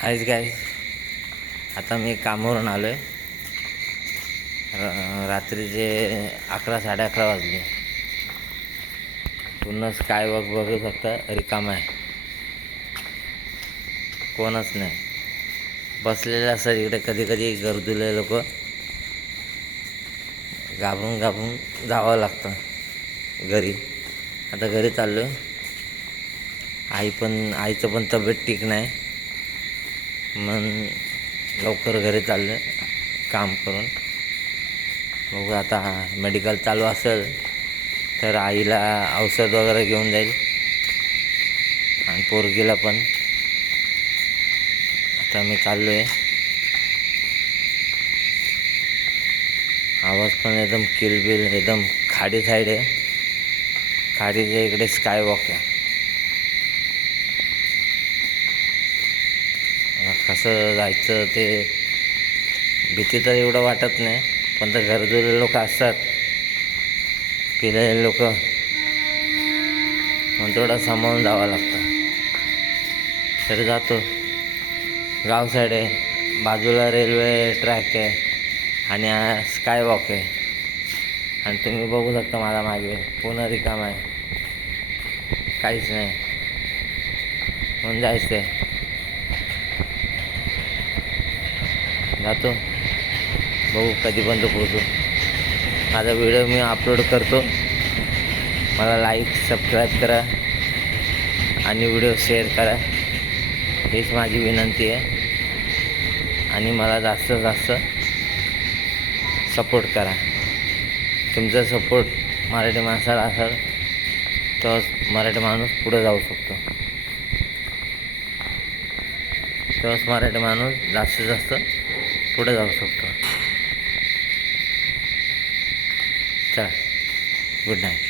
आहेच काय. आता मी कामावरून आलो आहे. रात्रीचे 11-11:30 वाजले. पूर्ण स्काय वॉक बघू शकता, रिकामा आहे, कोणच नाही. बसलेले असतात इकडे. कधी कधी गरजुले लोक घाबरून घाबरून जावं लागतं घरी. आता घरी चाललो आहे. आईचं पण तब्येत ठीक नाही, मग लवकर घरी चाललो आहे काम करून. बघू आता मेडिकल चालू असेल तर आईला औषध वगैरे घेऊन जाईल आणि पोरगीला पण. आता मी चाललो आहे. आवाज पण एकदम किलबिल, एकदम खाडी साईड आहे. खाडीच्या इकडे स्काय वॉक आहे. कसं जायचं ते भीती तर एवढं वाटत नाही, पण तर गरजूले लोक असतात, पिलेले लोक, मग थोडं सांभाळून जावं लागतं. तर जातो. गाव साईड आहे, बाजूला रेल्वे ट्रॅक आहे आणि स्काय वॉक आहे. आणि तुम्ही बघू शकता मला मागे पूर्ण रिकाम आहे, काहीच नाही. म्हणून जायचं आहे. जातो, बघू कधीपर्यंत पोहोचू. माझा व्हिडिओ मी अपलोड करतो. मला लाईक, सबस्क्राईब करा आणि व्हिडिओ शेअर करा, हीच माझी विनंती आहे. आणि मला जास्तीत जास्त सपोर्ट करा. तुमचा सपोर्ट मराठी माणसाला असेल तर मराठी माणूस पुढे जाऊ शकतो. तेव्हाच मराठी माणूस जास्तीत जास्त पुढे जाऊ शकतो. चला, गुड नाईट.